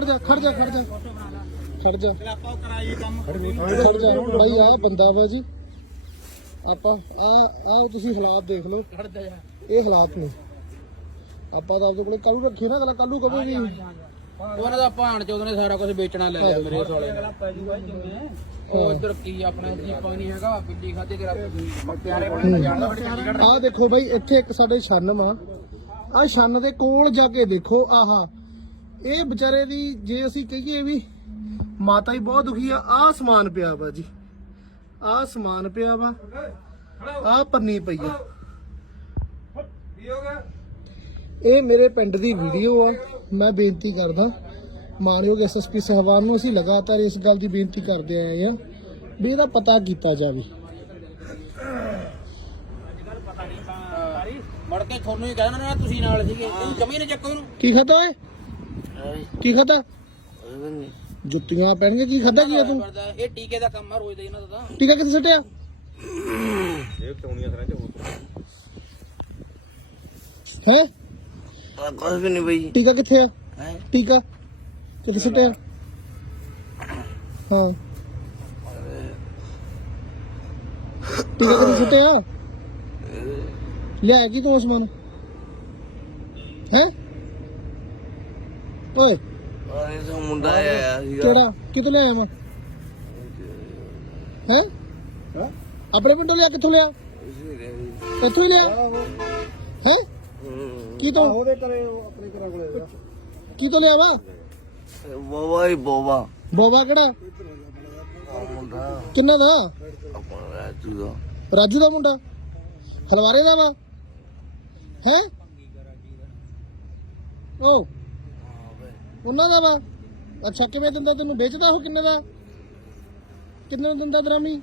ਖੜ ਜਾ ਖੜ ਜਾ ਖੜ ਜਾ। ਖੜ ਜਾ। ਆਪਾਂ ਕਰਾਈ ਕੰਮ ਖੜ ਜਾ। ਬਈ ਆ ਬੰਦਾ ਵਾ ਜੀ। ਆਪਾਂ ਆ ਆ ਤੁਸੀਂ ਹਾਲਾਤ ਦੇਖ ਲਓ। ਖੜ ਜਾ ਇਹ ਹਾਲਾਤ ਨੇ। ਆਪਾਂ ਤਾਂ ਆਪਦੇ ਕੋਲੇ ਕੱਲੂ ਰੱਖੀ ਨਾ ਗੱਲ ਕੱਲੂ ਕਦੋਂ ਵੀ ਉਹਨਾਂ ਦਾ ਭਾਣ ਚੋਦ ਨੇ ਸਾਰਾ ਕੁਝ ਵੇਚਣਾ ਲੈ ਲਿਆ ਮੇਰੇ ਸੋਲੇ ਉਹ ਇੱਧਰ ਕੀ ਆਪਣਾ ਜੀਪਾ ਨਹੀਂ ਹੈਗਾ ਬਿੱਲੀ ਖਾਤੇ ਤੇਰਾ ਪਿਆਰੇ ਬਣੇ ਜਾਣਦਾ ਬੜੀ ਚੰਡੀਗੜ੍ਹ ਆ। ਦੇਖੋ ਬਈ ਇੱਥੇ ਇੱਕ ਸਾਡੇ ਛੰਨ ਵਾ। ਆ ਛੰਨ ਦੇ ਕੋਲ ਜਾ ਕੇ ਦੇਖੋ ਆਹਾ ਇਹ ਵਿਚਾਰੇ ਦੀ ਜੇ ਅਸੀਂ ਕਹੀਏ ਵੀ ਮਾਤਾ ਹੀ ਬਹੁਤ ਦੁਖੀ ਆ ਆ ਸਮਾਨ ਪਿਆ ਵਾ ਜੀ। ਆ ਸਮਾਨ ਪਿਆ ਵਾ। ਆ ਪੰਨੀ ਪਈ ਆ। ਇਹ ਮੇਰੇ ਪਿੰਡ ਦੀ ਵੀਡੀਓ ਆ। ਮੈਂ ਬੇਨਤੀ ਕਰਦਾ ਮਾਨਯੋਗ ਐਸਐਸਪੀ ਸਾਹਿਬਾਨ ਨੂੰ ਅਸੀਂ ਲਗਾਤਾਰ ਇਸ ਗੱਲ ਦੀ ਬੇਨਤੀ ਕਰਦੇ ਆਏ ਆ ਵੀ ਇਹਦਾ ਪਤਾ ਕੀਤਾ ਜਾਵੇ। ਮੜ ਕੇ ਤੁਹਾਨੂੰ ਹੀ ਕਹਿਣਾ ਨਾ ਤੁਸੀਂ ਨਾਲ ਸੀਗੇ। ਇਹਨੂੰ ਜ਼ਮੀਨ ਚੱਕੋ ਇਹਨੂੰ ਕੀ ਖਾਦਾ ਓਏ ਕੀ ਖਾਦਾ ਜੁੱਤੀਆਂ ਪਹਿਨ ਕੇ ਖਾਦਾ ਕੀ ਆ ਤੂੰ? ਇਹ ਟੀਕੇ ਦਾ ਕੰਮ ਆ ਰੋਜ਼ ਦਾ ਇਹਨਾਂ ਦਾ ਤਾਂ। ਟੀਕਾ ਕਿੱਥੇ ਸੱਟਿਆ? ਇਹ ਟੌਣੀਆਂ ਸਰਾਂ ਚ ਹੈ? ਕੁਝ ਵੀ ਨਹੀਂ ਬਈ। ਟੀਕਾ ਕਿੱਥੇ ਆ? ਹੈ? ਟੀਕਾ ਕਿੱਥੇ ਸੱਟਿਆ? ਹਾਂ। ਟੀਕਾ ਕਿੱਥੇ ਸੱਟਿਆ? ਲਿਆ ਕੀ ਤੂੰ ਉਸਮਾਨ ਹੈ? ਓਏ। ਅਰੇ ਤਾਂ ਮੁੰਡਾ ਆਇਆ ਸੀਗਾ। ਕਿਹੜਾ? ਕਿੱਥੋਂ ਲਿਆਇਆ ਮੈਂ? ਹੈ? ਆਪਣੇ ਪਿੰਡੋਂ ਲਿਆ ਕਿੱਥੋਂ ਲਿਆ? ਇੱਥੋਂ ਹੀ ਲਿਆ? ਹੈ? ਕੀ ਤੋਂ? ਉਹਦੇ ਕਰੇ ਆਪਣੇ ਘਰਾਂ ਕੋਲੇ ਕੀ ਤੋਂ ਲਿਆ ਵਾ? ਬੋਬਾ ਹੀ ਬੋਬਾ ਬੋਬਾ ਕਿਹੜਾ? ਮੁੰਡਾ। ਕਿੰਨਾ ਦਾ? ਆਪਣਾ ਰਾਜੂ ਦਾ। ਰਾਜੂ ਦਾ ਮੁੰਡਾ? ਹਲਵਾਰੇ ਦਾ ਵਾ? ਹੈ? ਉਹ ਉਹਨਾਂ ਦਾ ਵਾ। ਅੱਛਾ ਕਿਵੇਂ ਦਿੰਦਾ ਤੈਨੂੰ ਵੇਚਦਾ ਉਹ ਕਿੰਨੇ ਦਾ? ਕਿੰਨੇ ਨੂੰ ਦਿੰਦਾ ਦਰਾਮੀ?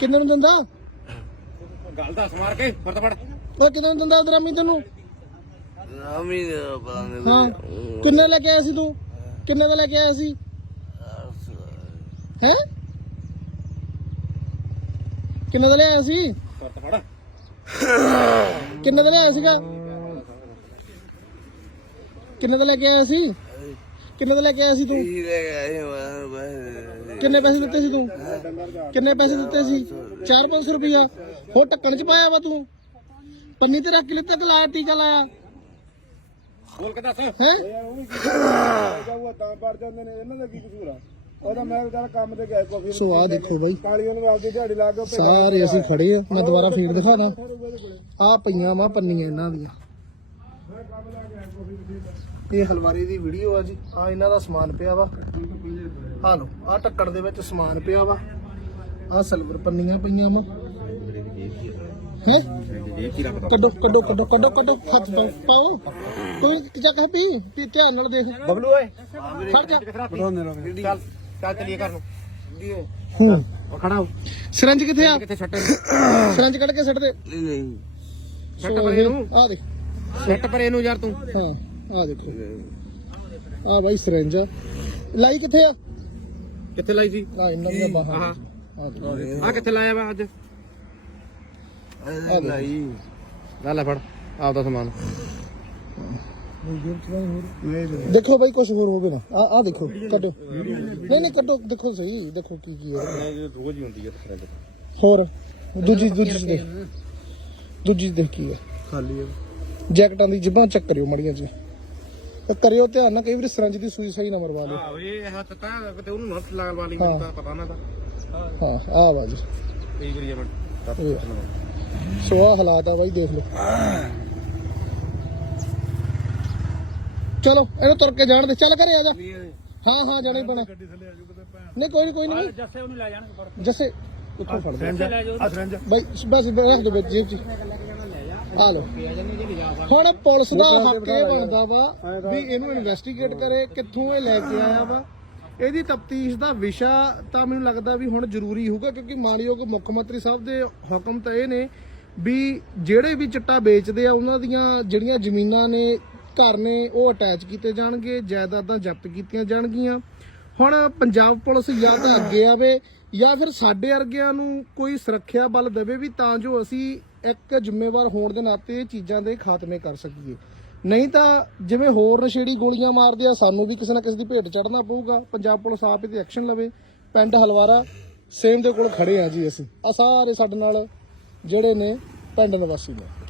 ਕਿੰਨੇ ਨੂੰ ਦਿੰਦਾ? ਗੱਲ ਦੱਸ ਮਾਰ ਕੇ ਫੜ ਉਹ ਕਿੰਨੇ ਨੂੰ ਦਿੰਦਾ ਦਰਾਮੀ ਤੈਨੂੰ? ਨਾਮੀ ਦਾ ਪਤਾ ਨਹੀਂ ਹਾਂ ਕਿੰਨੇ ਲੈ ਕੇ ਆਇਆ ਸੀ ਤੂੰ? ਕਿੰਨੇ ਦਾ ਲੈ ਕੇ ਆਇਆ ਸੀ? ਹੈ? ਕਿੰਨੇ ਦਾ ਲਿਆਇਆ ਸੀ? ਫੜ ਕਿੰਨੇ ਦਾ ਲਿਆਇਆ ਸੀਗਾ? ਕਿੰਨੇ ਦਾ ਲੈ ਕੇ ਆਇਆ ਸੀ? ਕਿੰਨੇ ਦਾ ਲੈ ਕੇ ਆਇਆ ਸੀ ਤੂੰ? ਕਿੰਨੇ ਪੈਸੇ ਦਿੱਤੇ ਸੀ ਤੂੰ? ਕਿੰਨੇ ਪੈਸੇ ਦਿੱਤੇ ਸੀ? 4-500 ਰੁਪਇਆ। ਹੋਰ ਢੱਕਣ ਚ ਪਾਇਆ ਵਾ ਤੂੰ? ਪੰਨੀ ਤੇ ਰੱਖ ਕੇ ਲਿੱਤਾ ਕਿ ਲਾਇਆ ਟੀਕਾ ਲਾਇਆ? ਬੋਲ ਕੇ ਦੱਸ। ਹੈ? ਜਾਊਗਾ ਤਾਂ ਪਰ ਜਾਂਦੇ ਨੇ ਇਹਨਾਂ ਦਾ ਕੀ ਕਸੂਰ ਆ? ਉਹਦਾ ਮੈਂ ਵਿਚਾਰਾ ਕੰਮ ਤੇ ਗਿਆ ਕੋਫੀ ਸੋ ਆ ਦੇਖੋ ਬਾਈ। ਕਾਲੀ ਉਹਨੇ ਆਪਦੀ ਦਿਹਾੜੀ ਲਾ ਕੇ ਸਾਰੇ ਅਸੀਂ ਖੜੇ ਆ। ਮੈਂ ਦੁਬਾਰਾ ਫੀਡ ਦਿਖਾਦਾ ਆ ਪਈਆਂ ਵਾ ਪੰਨੀਆਂ ਇਹਨਾਂ ਦੀਆਂ। ਇਹ ਹਲਵਾਰੀ ਦੀ ਵੀਡੀਓ ਆ ਜੀ। ਆ ਇਹਨਾਂ ਦਾ ਸਮਾਨ ਪਿਆ ਵਾ। ਆ ਲੋ ਆ ਟੱਕੜ ਦੇ ਵਿੱਚ ਸਮਾਨ ਪਿਆ ਵਾ। ਆ ਸਿਲਵਰ ਪੰਨੀਆਂ ਪਈਆਂ ਵਾ। ਹੈ? ਕੱਢੋ ਕੱਢੋ ਕੱਢੋ ਕੱਢੋ ਕੱਢੋ ਹੱਥ ਪਾਓ ਪਾਓ। ਕੋਈ ਜਾ ਕੇ ਪੀ ਪੀ ਧਿਆਨ ਨਾਲ ਦੇਖ। ਬਬਲੂ ਓਏ। ਖੜ ਜਾ। ਚੱਲ ਚੱਲ ਚਲੀਏ ਘਰ ਨੂੰ। ਹੂੰ। ਉਹ ਖੜਾ ਹੋ। ਸਿਰੰਜ ਕਿੱਥੇ ਆ? ਕਿੱਥੇ ਛੱਟੇ? ਸਿਰੰਜ ਕੱਢ ਕੇ ਸਿੱਟ ਦੇ। ਨਹੀਂ ਨਹੀਂ। ਛੱਟ ਪਰੇ ਇਹਨੂੰ ਆ ਦੇਖ। ਛੱਟ ਪਰੇ ਇਹਨੂੰ ਯਾਰ ਤੂੰ। ਹਾਂ। ਆ ਦੇਖੋ। ਆ ਬਾਈ ਸਿਰੰਜ ਲਾਈ ਕਿੱਥੇ ਆ? ਕਿੱਥੇ ਲਾਈ ਸੀ? ਆ ਇਹਨਾਂ ਦਾ ਬਾਹਰ। ਆ ਦੇਖੋ। ਆ ਕਿੱਥੇ ਲਾਇਆ ਵਾ ਅੱਜ? ਅਰੇ ਨਹੀਂ ਲੈ ਲੈ ਫੜ ਆਪਦਾ ਸਮਾਨ। ਦੇਖੋ ਬਾਈ ਕੁਝ ਹੋਰ ਹੋਵੇ ਨਾ। ਆ ਆ ਦੇਖੋ ਕੱਢੋ। ਨਹੀਂ ਨਹੀਂ ਕੱਢੋ ਦੇਖੋ ਸਹੀ ਦੇਖੋ ਕੀ ਕੀ ਹੈ। ਰੋਜ਼ ਹੀ ਹੁੰਦੀ ਹੈ ਹੋਰ ਦੂਜੀ ਦੂਜੀ ਦੇਖ। ਦੂਜੀ ਦੇਖ ਕੀ ਹੈ। ਖਾਲੀ ਹੈ। ਜੈਕਟਾਂ ਦੀ ਜਿਬਾਂ ਚੈੱਕ ਕਰਿਓ ਮੜੀਆਂ ਜੀ ਤੇ ਕਰਿਓ ਧਿਆਨ ਨਾਲ ਕਈ ਵਾਰੀ ਸਿਰੰਜ ਦੀ ਸੂਈ ਸਹੀ ਨਾ ਮਰਵਾ ਲਿਓ। ਆਹ ਇਹ ਹੱਥ ਤਾਂ ਕਿਤੇ ਉਹਨੂੰ ਹੱਥ ਲਾ ਵਾਲੀ। ਮੈਨੂੰ ਤਾਂ ਪਤਾ ਨਾ ਤਾਂ ਹਾਂ ਆ ਜੀ। ਸੋ ਆ ਹਾਲਾਤ ਆ ਬਾਈ ਦੇਖ ਲਓ। ਚਲੋ ਇਹਨੂੰ ਤੁਰ ਕੇ ਜਾਣ ਦੇ ਚੱਲ ਘਰੇ ਆ ਜਾ। ਹਾਂ ਹਾਂ ਜਾਣੇ ਪੈਣਾ। ਨਹੀਂ ਕੋਈ ਨਹੀਂ ਕੋਈ ਨਹੀਂ ਜੱਸੇ ਉਹਨੂੰ ਲੈ ਜਾਣਗੇ ਜੱਸੇ ਉੱਥੋਂ ਫੜ ਦੇ ਲੈ ਜਾਓ ਆ ਸਰੰਜ ਬਾਈ ਬਸ ਰੱਖ ਦੇ ਵਿੱਚ ਜੇਬ 'ਚ ਆ ਹੁਣ ਪੁਲਿਸ ਦਾ ਹੱਕ ਇਹ ਬਣਦਾ ਵਾ ਵੀ ਇਹਨੂੰ ਇਨਵੈਸਟੀਗੇਟ ਕਰੇ ਕਿੱਥੋਂ ਇਹ ਲੈ ਕੇ ਆਇਆ ਵਾ। ਇਹਦੀ ਤਫਤੀਸ਼ ਦਾ ਵਿਸ਼ਾ ਤਾਂ ਮੈਨੂੰ ਲੱਗਦਾ ਵੀ ਹੁਣ ਜ਼ਰੂਰੀ ਹੋਊਗਾ ਕਿਉਂਕਿ ਮਾਨਯੋਗ ਮੁੱਖ ਮੰਤਰੀ ਸਾਹਿਬ ਦੇ ਹੁਕਮ ਤਾਂ ਇਹ ਨੇ ਵੀ ਜਿਹੜੇ ਵੀ ਚਿੱਟਾ ਵੇਚਦੇ ਆ ਉਹਨਾਂ ਦੀਆਂ ਜਿਹੜੀਆਂ ਜ਼ਮੀਨਾਂ ਨੇ ਘਰ ਨੇ ਉਹ ਅਟੈਚ ਕੀਤੇ ਜਾਣਗੇ ਜਾਇਦਾਦਾਂ ਜ਼ਬਤ ਕੀਤੀਆਂ ਜਾਣਗੀਆਂ। ਹੁਣ ਪੰਜਾਬ ਪੁਲਿਸ ਜਾਂ ਤਾਂ ਅੱਗੇ ਆਵੇ ਜਾਂ ਫਿਰ ਸਾਡੇ ਵਰਗਿਆਂ ਨੂੰ ਕੋਈ ਸੁਰੱਖਿਆ ਬਲ ਦੇਵੇ ਵੀ ਤਾਂ ਜੋ ਅਸੀਂ ਇੱਕ ਜ਼ਿੰਮੇਵਾਰ ਹੋਣ ਦੇ ਨਾਤੇ ਇਹ ਚੀਜ਼ਾਂ ਦੇ ਖਾਤਮੇ ਕਰ ਸਕੀਏ। ਨਹੀਂ ਤਾਂ ਜਿਵੇਂ ਹੋਰ ਨਸ਼ੇੜੀ ਗੋਲੀਆਂ ਮਾਰਦੇ ਆ, ਸਾਨੂੰ ਵੀ ਕਿਸੇ ਨਾ ਕਿਸੇ ਦੀ ਭੇਟ ਚੜਨਾ ਪਊਗਾ। ਪੰਜਾਬ ਪੁਲਿਸ ਆਪ ਇਹਤੇ ਐਕਸ਼ਨ ਲਵੇ। ਪਿੰਡ ਹਲਵਾਰਾ ਸੇਮ ਦੇ ਕੋਲ ਖੜੇ ਆ ਜੀ ਅਸੀਂ। ਆ ਸਾਰੇ ਸਾਡੇ ਨਾਲ ਜਿਹੜੇ ਨੇ ਪਿੰਡ ਨਿਵਾਸੀ ਨੇ।